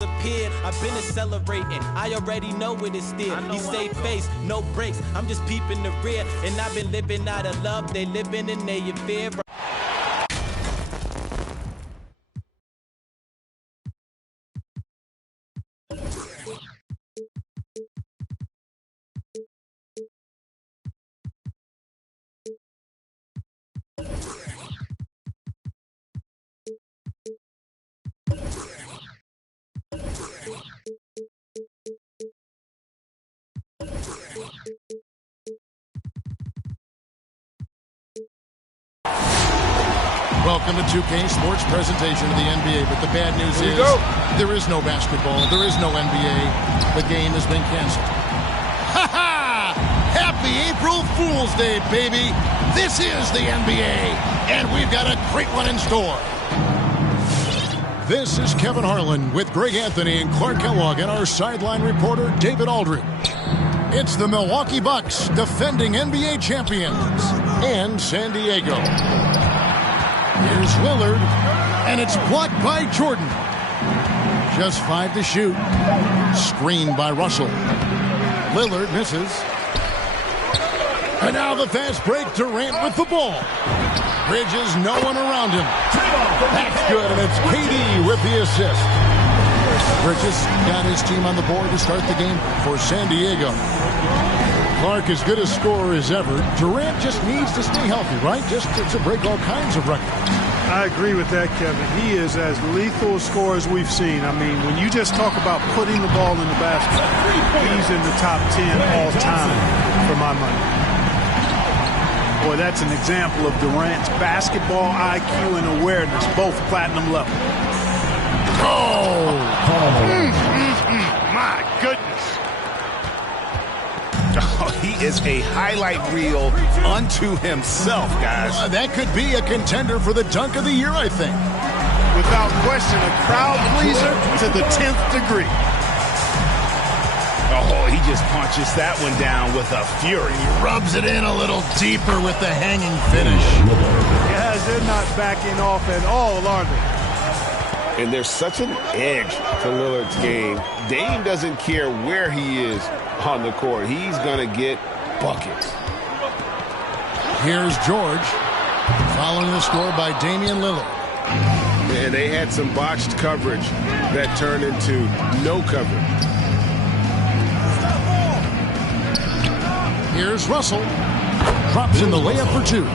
I've been accelerating, I already know it is still. He stay face, no brakes, I'm just peeping the rear. And I've been living out of love, they living in their fear. Welcome to 2K Sports presentation of the NBA, but the bad news is there is no basketball, there is no NBA. The game has been canceled. Ha ha! Happy April Fool's Day, baby! This is the NBA, and we've got a great one in store. This is Kevin Harlan with Greg Anthony and Clark Kellogg and our sideline reporter, David Aldridge. It's the Milwaukee Bucks, defending NBA champions, and San Diego. Here's Lillard, and it's blocked by Jordan. Just 5 to shoot. Screened by Russell. Lillard misses. And now the fast break, Durant with the ball. Bridges, no one around him. That's good, and it's KD with the assist. Bridges got his team on the board to start the game for San Diego. Clark, as good a scorer as ever. Durant just needs to stay healthy, right? Just to break all kinds of records. I agree with that, Kevin. He is as lethal a scorer as we've seen. I mean, when you just talk about putting the ball in the basket, he's in the top 10 all time for my money. Boy, that's an example of Durant's basketball IQ and awareness, both platinum level. My goodness. Oh, he is a highlight reel unto himself, guys. That could be a contender for the dunk of the year, I think. Without question, a crowd pleaser to the 10th degree. Oh, he just punches that one down with a fury. He rubs it in a little deeper with the hanging finish. Guys, they're not backing off at all, are they? And there's such an edge to Lillard's game. Dame doesn't care where he is on the court. He's going to get buckets. Here's George, following the score by Damian Lillard. And they had some botched coverage that turned into no coverage. Here's Russell. Drops in the layup for 2.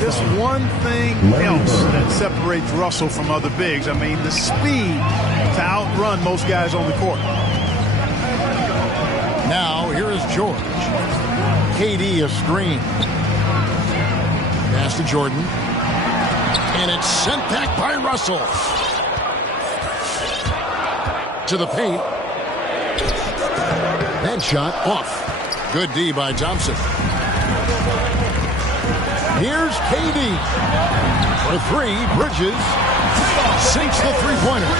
This one thing else that separates Russell from other bigs, I mean, the speed to outrun most guys on the court. Now, here is George. KD a screen. Pass to Jordan. And it's sent back by Russell. To the paint. That shot off. Good D by Thompson. Here's KD. For 3, Bridges sinks the three-pointer.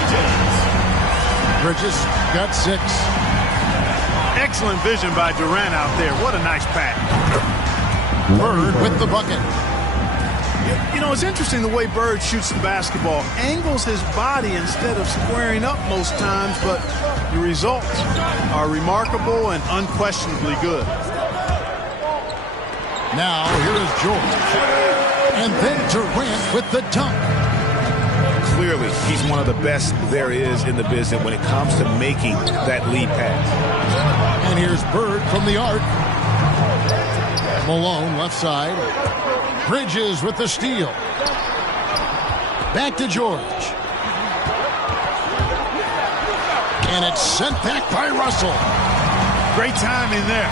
Bridges got 6. Excellent vision by Durant out there. What a nice pass. Bird with the bucket. You know, it's interesting the way Bird shoots the basketball. Angles his body instead of squaring up most times, but the results are remarkable and unquestionably good. Now, here is George. And then Durant with the dunk. Clearly, he's one of the best there is in the business when it comes to making that lead pass. And here's Bird from the arc. Malone, left side. Bridges with the steal. Back to George. And it's sent back by Russell. Great timing there.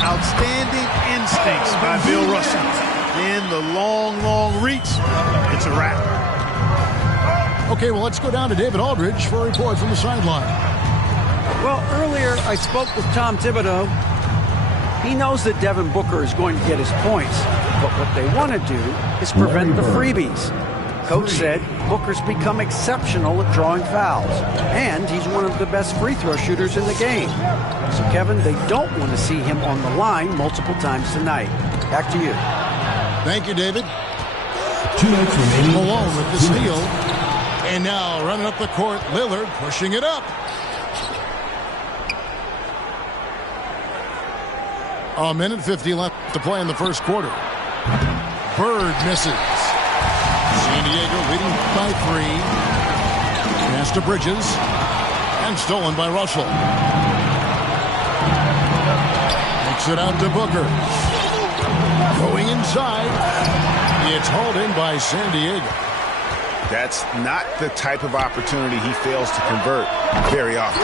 Outstanding instincts by Bill Russell. In the long, long reach, it's a wrap. Okay, well, let's go down to David Aldridge for a report from the sideline. Well, earlier I spoke with Tom Thibodeau. He knows that Devin Booker is going to get his points, but what they want to do is prevent the freebies. Coach said Booker's become exceptional at drawing fouls, and he's one of the best free throw shooters in the game. So, Kevin, they don't want to see him on the line multiple times tonight. Back to you. Thank you, David. 2 minutes remaining. Malone with the steal. And now running up the court, Lillard pushing it up. A minute 50 left to play in the first quarter. Bird misses. San Diego leading by 3. Pass to Bridges. And stolen by Russell. Takes it out to Booker. Going inside. It's hauled in by San Diego. That's not the type of opportunity he fails to convert very often.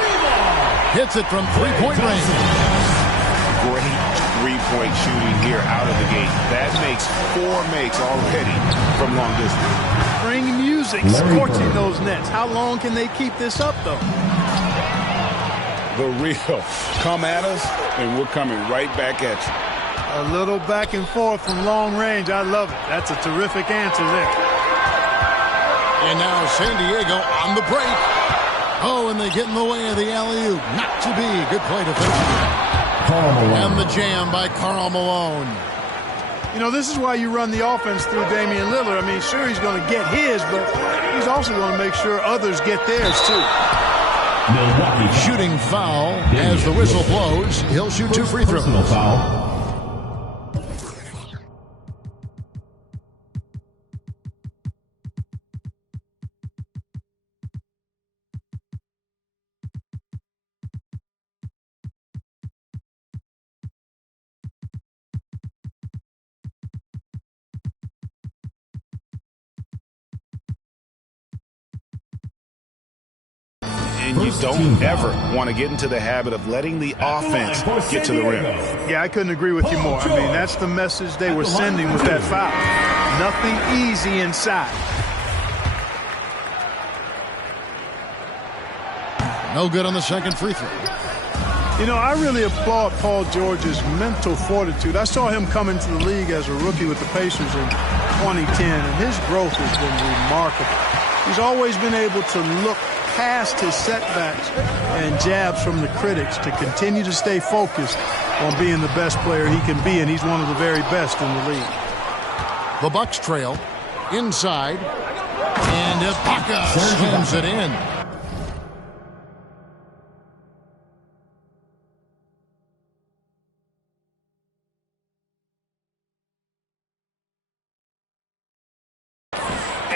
Hits it from three-point range. Great three-point shooting here out of the gate. That makes 4 makes already from long distance. Spring music scorching those nets. How long can they keep this up, though? The real. Come at us, and we're coming right back at you. A little back and forth from long range. I love it. That's a terrific answer there. And now San Diego on the break. Oh, and they get in the way of the alley-oop. Not to be. Good play defensively. And the jam by Karl Malone. You know, this is why you run the offense through Damian Lillard. I mean, sure, he's going to get his, but he's also going to make sure others get theirs, too. Shooting foul as the whistle blows. He'll shoot 2 free throws. Foul. And you don't ever want to get into the habit of letting the offense get to the rim. Yeah, I couldn't agree with you more. I mean, that's the message they were sending with that foul. Nothing easy inside. No good on the second free throw. You know, I really applaud Paul George's mental fortitude. I saw him come into the league as a rookie with the Pacers in 2010, and his growth has been remarkable. He's always been able to look past his setbacks and jabs from the critics to continue to stay focused on being the best player he can be, and he's one of the very best in the league. The Bucks trail inside, and Ibaka slams it in.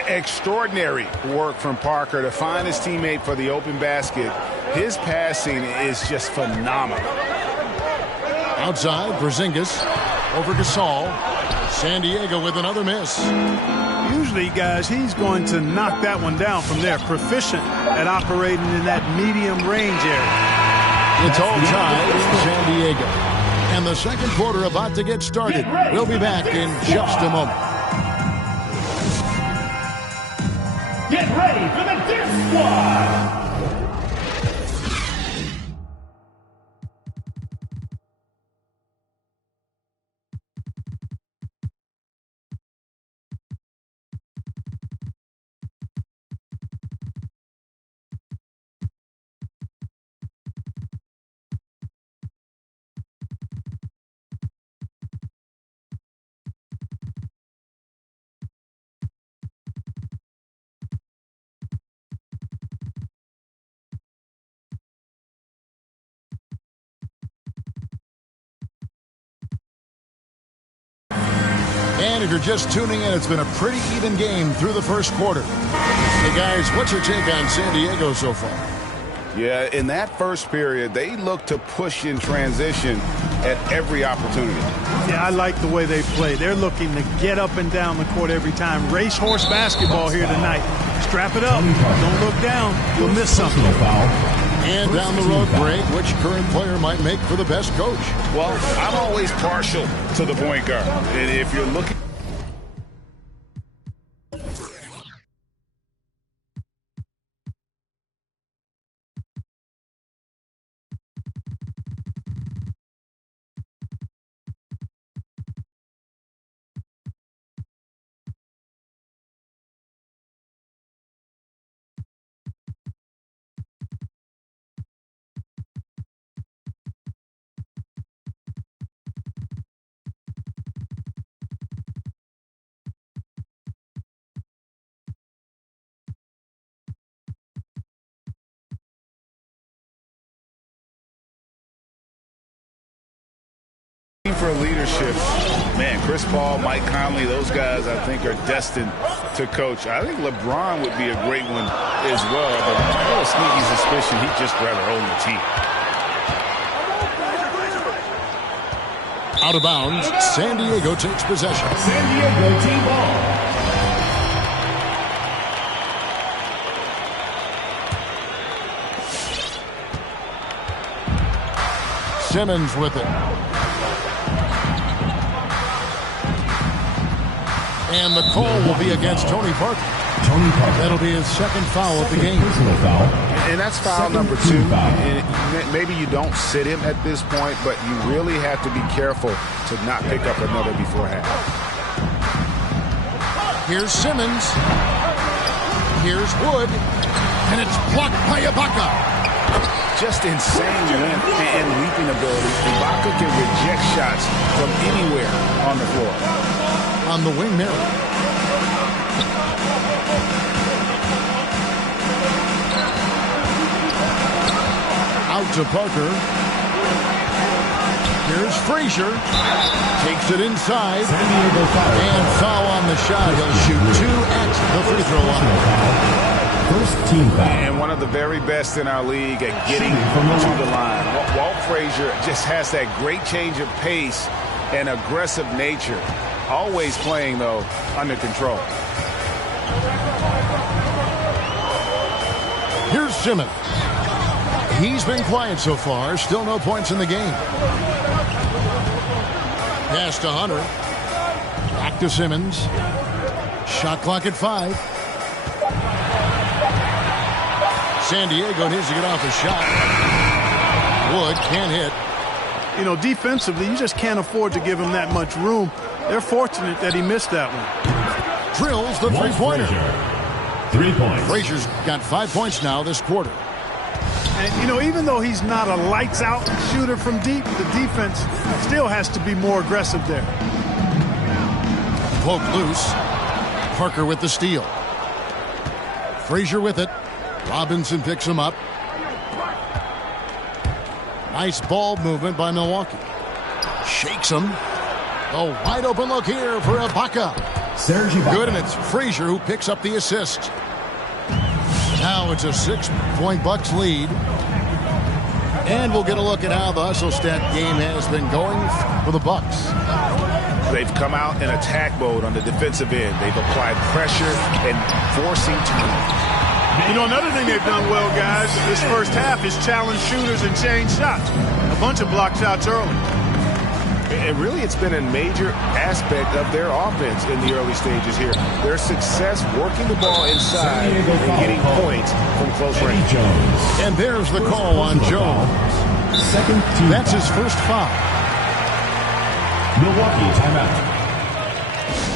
Extraordinary work from Parker to find his teammate for the open basket. His passing is just phenomenal. Outside, Porzingis over Gasol. San Diego with another miss. Usually, guys, he's going to knock that one down from there. Proficient at operating in that medium range area. It's all tied in San Diego. And the second quarter about to get started. We'll be back in just a moment. Get ready for the Dirt Squad! And if you're just tuning in, it's been a pretty even game through the first quarter. Hey, guys, what's your take on San Diego so far? Yeah, in that first period, they look to push in transition at every opportunity. Yeah, I like the way they play. They're looking to get up and down the court every time. Racehorse basketball here tonight. Strap it up. Don't look down. You'll miss something. And down the road, Greg, which current player might make for the best coach? Well, I'm always partial to the point guard. And if you're looking for leadership, man, Chris Paul, Mike Conley, those guys I think are destined to coach. I think LeBron would be a great one as well, but I have a sneaky suspicion he'd just rather own the team. Out of bounds, San Diego takes possession. San Diego team ball. Simmons with it. And the call will be against Tony Parker. That'll be his second foul of the game. And that's foul number 2. And maybe you don't sit him at this point, but you really have to be careful to not pick up another before half. Here's Simmons. Here's Wood. And it's blocked by Ibaka. Just insane length and leaping ability. Ibaka can reject shots from anywhere on the floor. On the wing there. Out to Parker. Here's Frazier. Takes it inside. And foul on the shot. He'll shoot 2 at the free throw line. First team foul. And one of the very best in our league at getting to the line. Walt Frazier just has that great change of pace and aggressive nature. Always playing, though, under control. Here's Simmons. He's been quiet so far. Still no points in the game. Pass to Hunter. Back to Simmons. Shot clock at 5. San Diego needs to get off a shot. Wood can't hit. You know, defensively, you just can't afford to give him that much room. They're fortunate that he missed that one. Drills the three-pointer. 3 points. Frazier's got 5 points now this quarter. And, you know, even though he's not a lights-out shooter from deep, the defense still has to be more aggressive there. Poke loose. Parker with the steal. Frazier with it. Robinson picks him up. Nice ball movement by Milwaukee. Shakes him. A wide open look here for Ibaka. Good, and it's Frazier who picks up the assist. Now it's a 6-point Bucks lead. And we'll get a look at how the hustle stat game has been going for the Bucks. They've come out in attack mode on the defensive end. They've applied pressure and forcing turnovers. You know, another thing they've done well, guys, this first half is challenge shooters and change shots. A bunch of block shots early. And really, it's been a major aspect of their offense in the early stages here. Their success working the ball inside and getting points from close range. And there's the call on Jones. That's his first foul. Milwaukee timeout.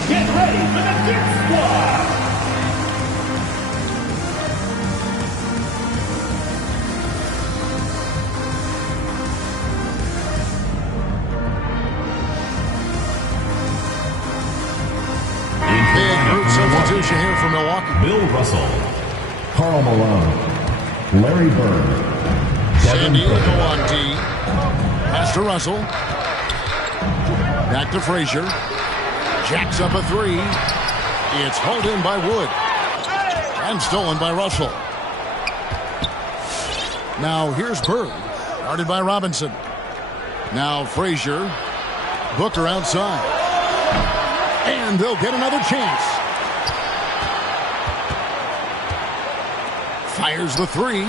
Get ready for the Dirt Squad. Substitution here for Milwaukee. Bill Russell, Karl Malone, Larry Bird, San Diego on D. Pass to Russell. Back to Frazier. Jacks up a 3. It's hauled in by Wood. And stolen by Russell. Now here's Bird. Guarded by Robinson. Now Frazier. Booker outside. And they'll get another chance. Fires the 3.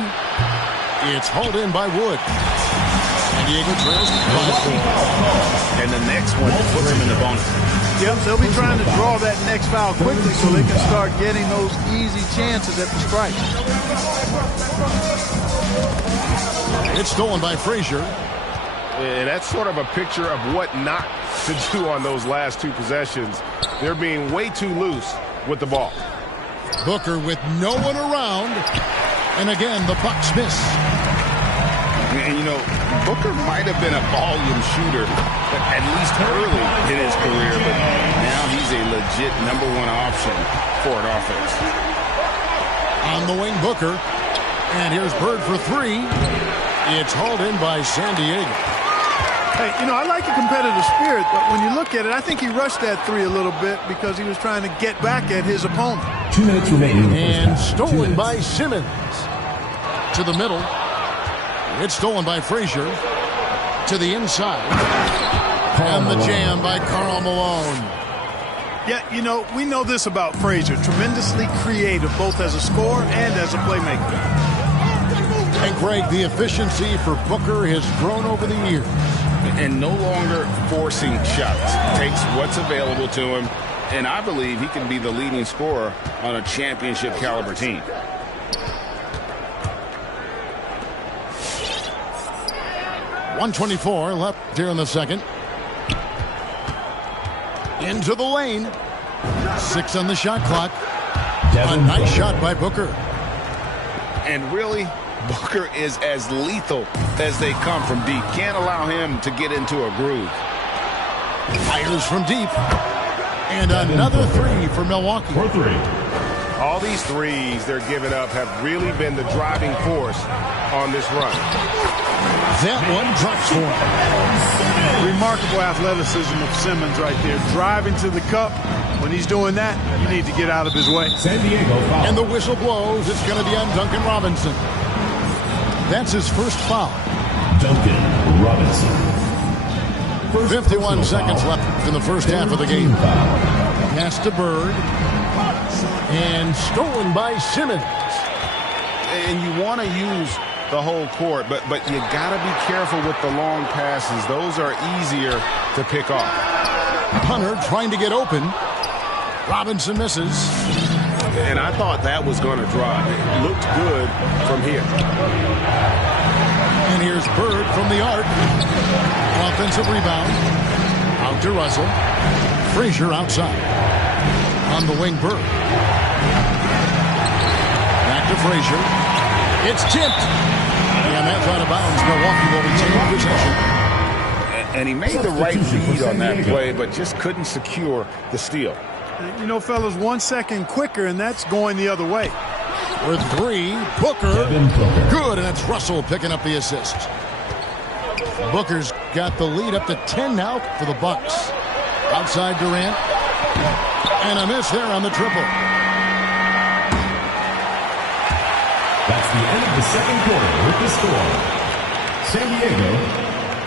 It's hauled in by Wood. San Diego trails. And the next one puts him in the bonus. Yep, they'll be trying to draw that next foul quickly so they can start getting those easy chances at the strike. It's stolen by Frazier. And that's sort of a picture of what not to do on those last 2 possessions. They're being way too loose with the ball. Booker with no one around. And again, the Bucks miss. And, you know, Booker might have been a volume shooter, at least early in his career, but now he's a legit #1 option for an offense. On the wing, Booker. And here's Bird for 3. It's hauled in by San Diego. Hey, you know, I like the competitive spirit, but when you look at it, I think he rushed that three a little bit because he was trying to get back at his opponent. 2 minutes remaining. And stolen by Simmons. To the middle. It's stolen by Frazier. To the inside. And the jam by Karl Malone. Yeah, you know, we know this about Frazier. Tremendously creative, both as a scorer and as a playmaker. And Greg, the efficiency for Booker has grown over the years. And no longer forcing shots. Takes what's available to him. And I believe he can be the leading scorer on a championship caliber team. .124 left here in the second. Into the lane. 6 on the shot clock. A nice shot by Booker. And really, Booker is as lethal as they come from deep. Can't allow him to get into a groove. Fires from deep. And another three for Milwaukee. For 3. All these threes they're giving up have really been the driving force on this run. That one drops for him. Remarkable athleticism of Simmons right there. Driving to the cup. When he's doing that, you need to get out of his way. San Diego foul. And the whistle blows. It's going to be on Duncan Robinson. That's his first foul. Duncan Robinson. 51 seconds left in the first half of the game. Pass to Bird. And stolen by Simmons. And you want to use the whole court, but you got to be careful with the long passes. Those are easier to pick off. Hunter trying to get open. Robinson misses. And I thought that was going to drop. It looked good from here. And here's Bird from the arc. Offensive rebound. Out to Russell. Frazier outside. On the wing, Bird. Back to Frazier. It's tipped. And that's out of bounds. Milwaukee will retain possession. And he made the right read on that play, but just couldn't secure the steal. You know, fellas, 1 second quicker, and that's going the other way. For 3, Booker. Good, and it's Russell picking up the assist. Booker's got the lead up to 10 now for the Bucks. Outside Durant. And a miss there on the triple. That's the end of the second quarter with the score. San Diego,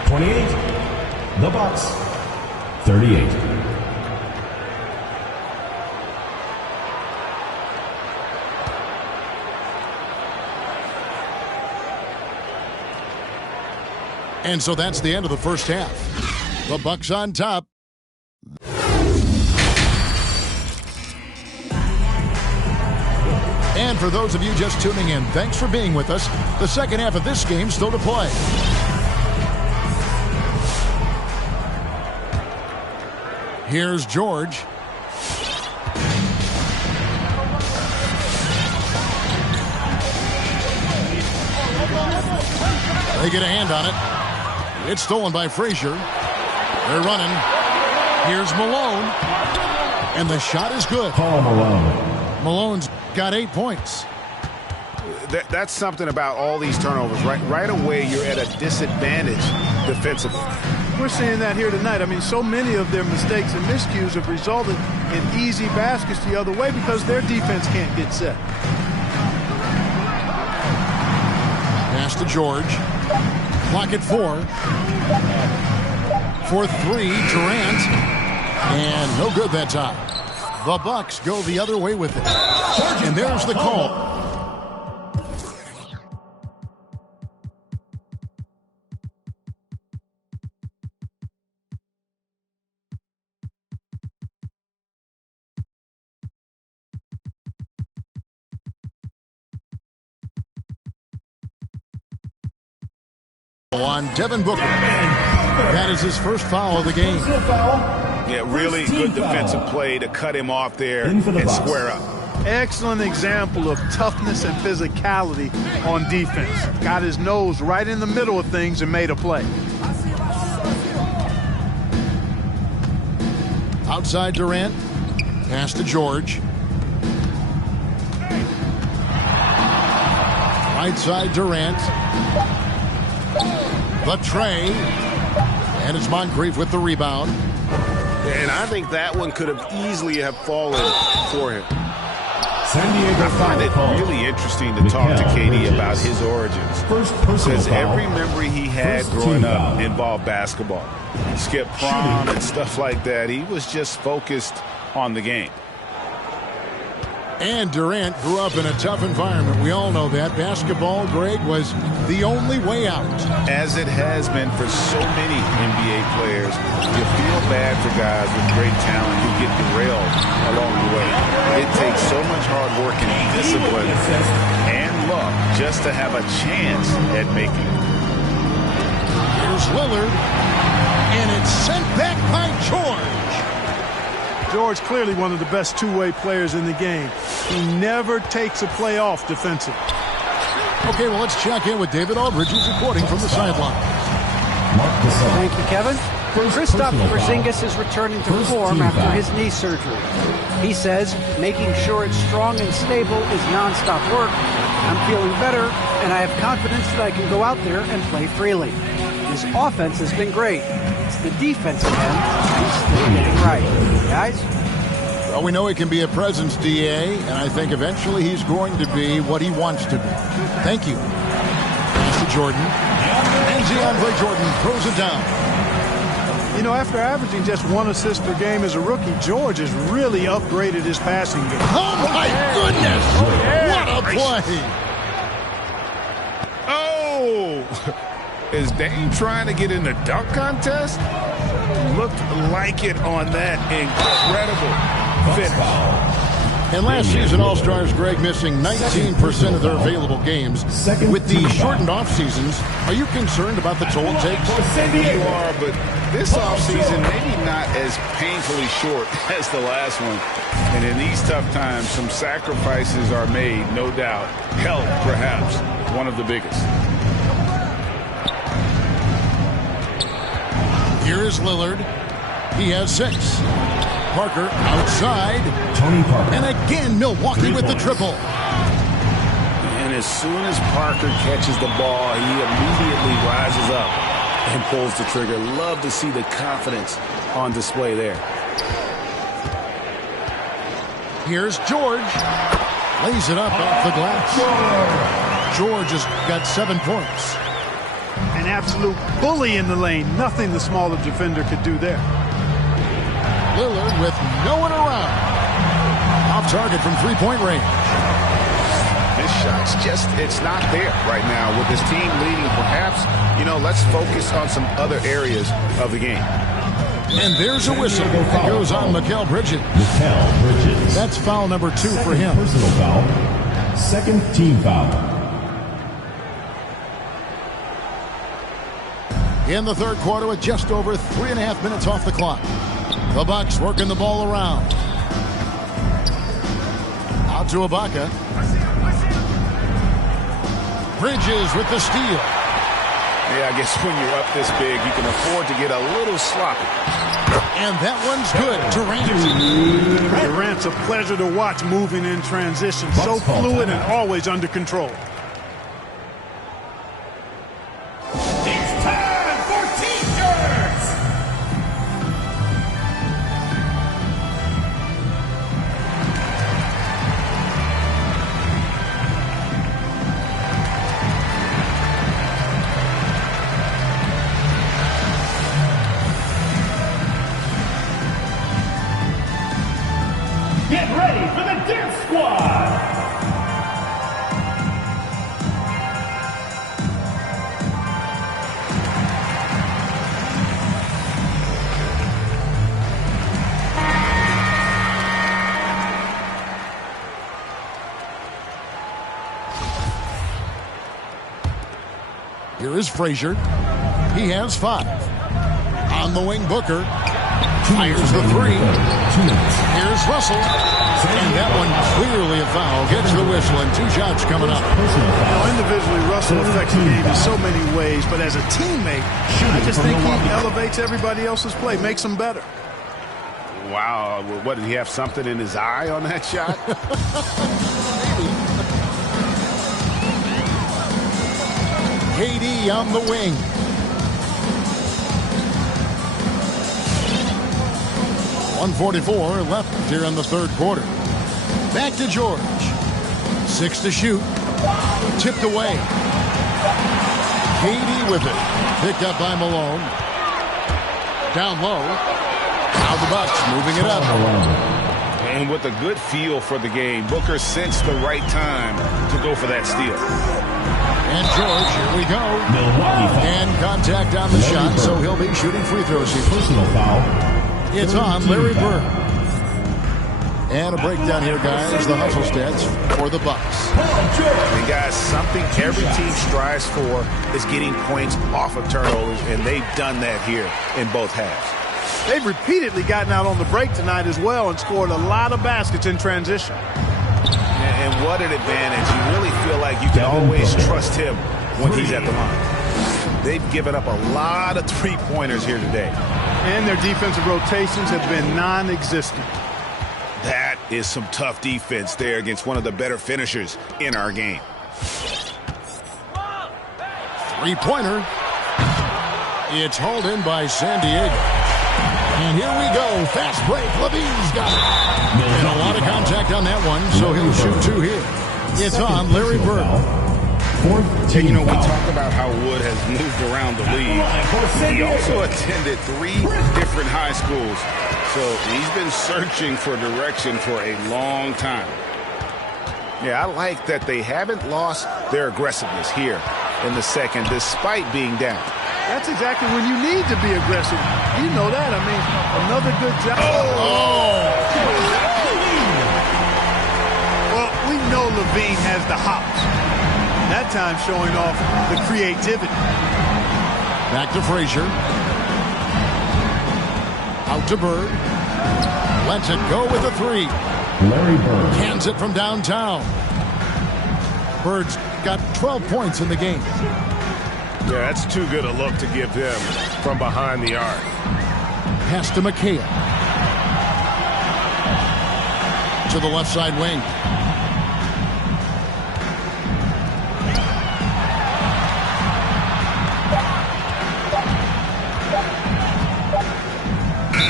28. The Bucks, 38. And so that's the end of the first half. The Bucks on top. And for those of you just tuning in, thanks for being with us. The second half of this game still to play. Here's George. They get a hand on it. It's stolen by Frazier. They're running. Here's Malone. And the shot is good. Karl Malone. Malone's got 8 points. That's something about all these turnovers. Right away, you're at a disadvantage defensively. We're seeing that here tonight. I mean, so many of their mistakes and miscues have resulted in easy baskets the other way because their defense can't get set. Pass to George. Clock at 4. For 3, Durant. And no good that time. The Bucks go the other way with it. And there's the call. On Devin Booker. That is his first foul of the game. Yeah, really good defensive play to cut him off there and square up. Excellent example of toughness and physicality on defense. Got his nose right in the middle of things and made a play. Outside Durant. Pass to George. Right side Durant. The tray. And it's Moncrief with the rebound. And I think that one could have easily have fallen for him. San Diego I find it foul. really interesting to talk to KD about his origins. First personal Because foul. every memory he had First growing team up foul. involved basketball. Skip prom and stuff like that. He was just focused on the game. And Durant grew up in a tough environment. We all know that. Basketball, Greg, was the only way out. As it has been for so many NBA players, you feel bad for guys with great talent who get derailed along the way. It takes so much hard work and discipline and luck just to have a chance at making it. Here's Lillard. And it's sent back by George. George, clearly one of the best two-way players in the game. He never takes a play off defensively. Okay, well, let's check in with David Aldridge, who's reporting from the sideline. Thank you, Kevin. Kristaps Porzingis is returning to form after his knee surgery. He says making sure it's strong and stable is nonstop work. I'm feeling better, and I have confidence that I can go out there and play freely. His offense has been great. It's the defensive end he's still getting right. Guys? Well, we know he can be a presence, DA, and I think eventually he's going to be what he wants to be. Thank you. Pass to Jordan. And DeAndre Jordan throws it down. You know, after averaging just 1 assist per game as a rookie, George has really upgraded his passing game. Oh, my goodness! What a play! Oh! Is Dame trying to get in the dunk contest? Looked like it on that incredible finish. And last season, All-Stars Greg missing 19% of their available games. With the shortened off-seasons, are you concerned about the toll it takes? You are, but this offseason maybe not as painfully short as the last one. And in these tough times, some sacrifices are made, no doubt. Health, perhaps, one of the biggest. Here's Lillard. He has 6. Parker outside. Tony Parker. And again, Milwaukee with the triple. And as soon as Parker catches the ball, he immediately rises up and pulls the trigger. Love to see the confidence on display there. Here's George. Lays it up off the glass. George has got 7 points. An absolute bully in the lane. Nothing the smaller defender could do there. Lillard with no one around. Off target from three-point range. This shot's just, it's not there right now with his team leading. Perhaps, let's focus on some other areas of the game. And there's a whistle that goes on Mikal Bridges. Mikal Bridges. That's foul number 2 for him. Personal foul. Second team foul. In the third quarter with just over 3.5 minutes off the clock. The Bucks working the ball around. Out to Ibaka. Bridges with the steal. Yeah, I guess when you're up this big, you can afford to get a little sloppy. And that one's good. Durant. Durant's a pleasure to watch moving in transition. So fluid and always under control. Get ready for the Dance Squad! Here is Frazier. He has 5. On the wing, Booker. Fires the 3. Here's Russell. And that one clearly a foul. Gets the whistle and 2 shots coming up. Individually, Russell affects the game in so many ways, but as a teammate, I just think he elevates everybody else's play, makes them better. Wow, what, did he have something in his eye on that shot? KD on the wing. 1:44 left here in the third quarter. Back to George. 6 to shoot. Tipped away. KD with it. Picked up by Malone. Down low. Now the Bucks moving it up. And with a good feel for the game, Booker sensed the right time to go for that steal. And George, here we go. And contact on the shot, so he'll be shooting free throws here. Personal foul. It's on Larry Bird. And a breakdown here, guys. The hustle stats for the Bucks. And guys, something every team strives for is getting points off of turnovers, and they've done that here in both halves. They've repeatedly gotten out on the break tonight as well and scored a lot of baskets in transition. And what an advantage. You really feel like you can always trust him when he's at the line. They've given up a lot of three-pointers here today. And their defensive rotations have been non-existent. That is some tough defense there against one of the better finishers in our game. Three-pointer. It's hauled in by San Diego. And here we go. Fast break. Levine's got it. And a lot of contact on that one, so he'll shoot 2 here. It's on Larry Bird. You know, we talk about how Wood has moved around the league. He also attended 3 different high schools, so he's been searching for direction for a long time. Yeah, I like that they haven't lost their aggressiveness here in the second, despite being down. That's exactly when you need to be aggressive. You know that. I mean, another good job. Well, we know Levine has the hops. That time showing off the creativity. Back to Frazier. Out to Bird. Lets it go with a 3. Larry Bird. Hands it from downtown. Bird's got 12 points in the game. Yeah, that's too good a look to give them from behind the arc. Pass to McHale. To the left side wing.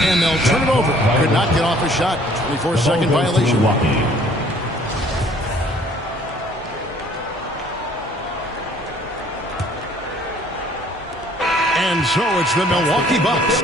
And they'll turn it over. Could not get off a shot. 24-second violation. And so it's the Milwaukee Bucks.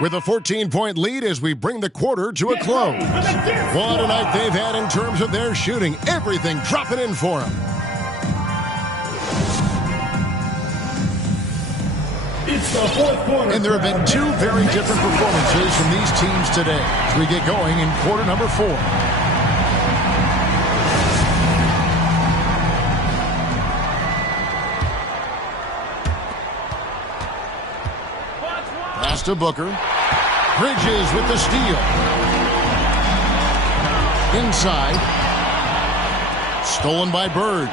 With a 14-point lead as we bring the quarter to a close. What a night they've had in terms of their shooting. Everything dropping in for them. It's the fourth quarter. And there have been 2 very different performances from these teams today as we get going in quarter number 4. Pass to Booker. Bridges with the steal. Inside. Stolen by Bird.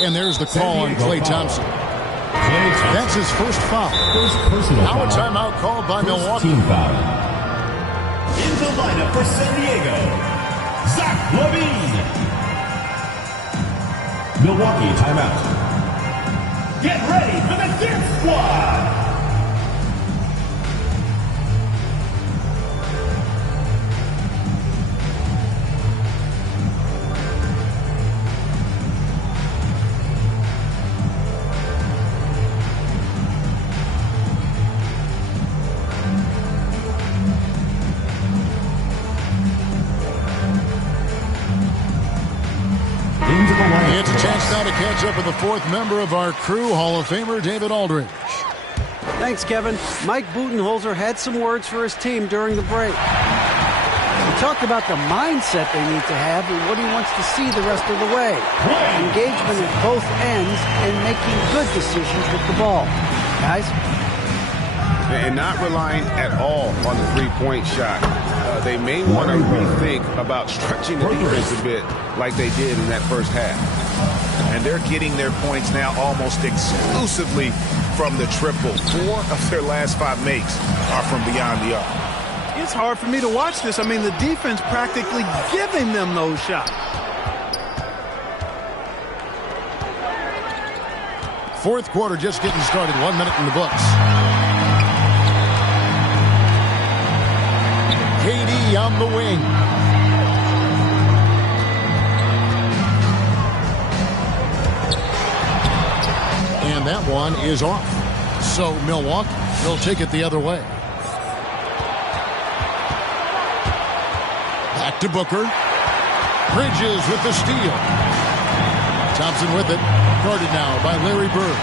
And there's the call on Klay Thompson. That's his first foul. Now a timeout called by Milwaukee. Team foul. In the lineup for San Diego, Zach LaVine. Milwaukee timeout. Get ready for the Dip Squad. It's a chance now to catch up with the 4th member of our crew, Hall of Famer David Aldridge. Thanks, Kevin. Mike Budenholzer had some words for his team during the break. talked about the mindset they need to have and what he wants to see the rest of the way. Engagement at both ends and making good decisions with the ball. Guys? And not relying at all on the three-point shot. They may want to rethink about stretching the defense a bit like they did in that first half. And they're getting their points now almost exclusively from the triple. 4 of their last 5 makes are from beyond the arc. It's hard for me to watch this. I mean, the defense practically giving them those shots. Fourth quarter just getting started. 1 minute in the books. KD on the wing. And that one is off. So Milwaukee will take it the other way. Back to Booker. Bridges with the steal. Thompson with it. Guarded now by Larry Bird.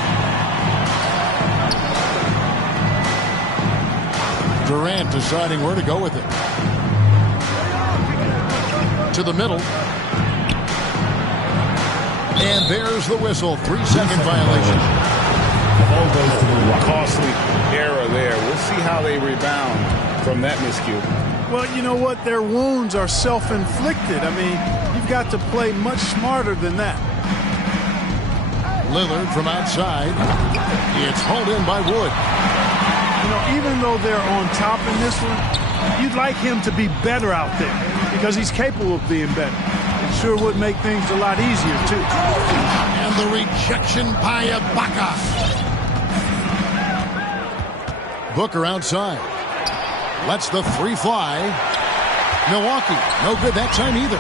Durant deciding where to go with it. To the middle. And there's the whistle. 3-second violation. The ball goes to the right. Costly error there. We'll see how they rebound from that miscue. Well, you know what? Their wounds are self-inflicted. I mean, you've got to play much smarter than that. Lillard from outside. It's hauled in by Wood. You know, even though they're on top in this one, you'd like him to be better out there because he's capable of being better. It sure would make things a lot easier, too. And the rejection by Ibaka. Booker outside. Lets the 3 fly. Milwaukee, no good that time either.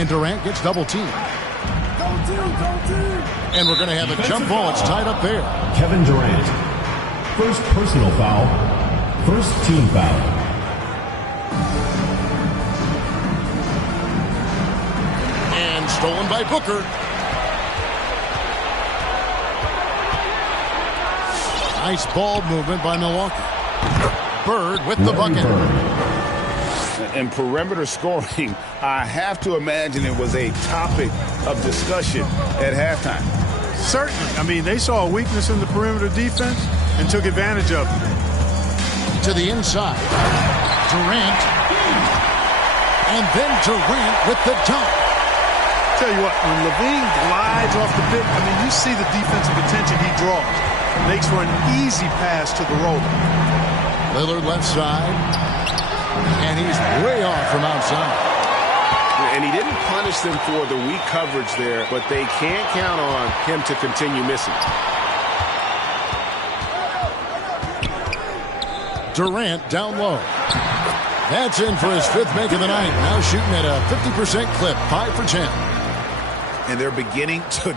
And Durant gets double teamed. And we're going to have a jump ball. It's tied up there. Kevin Durant. First personal foul. First team foul. And stolen by Booker. Nice ball movement by Milwaukee. Bird with the bucket. And perimeter scoring, I have to imagine it was a topic of discussion at halftime. Certainly. I mean, they saw a weakness in the perimeter defense and took advantage of it. To the inside. Durant. And then Durant with the dunk. Tell you what, when Levine glides off the pick, I mean, you see the defensive attention he draws. Makes for an easy pass to the roller. Lillard left side. And he's way off from outside. And he didn't punish them for the weak coverage there, but they can't count on him to continue missing. Durant down low. That's in for his 5th make of the night. Now shooting at a 50% clip, 5 for 10. And they're beginning to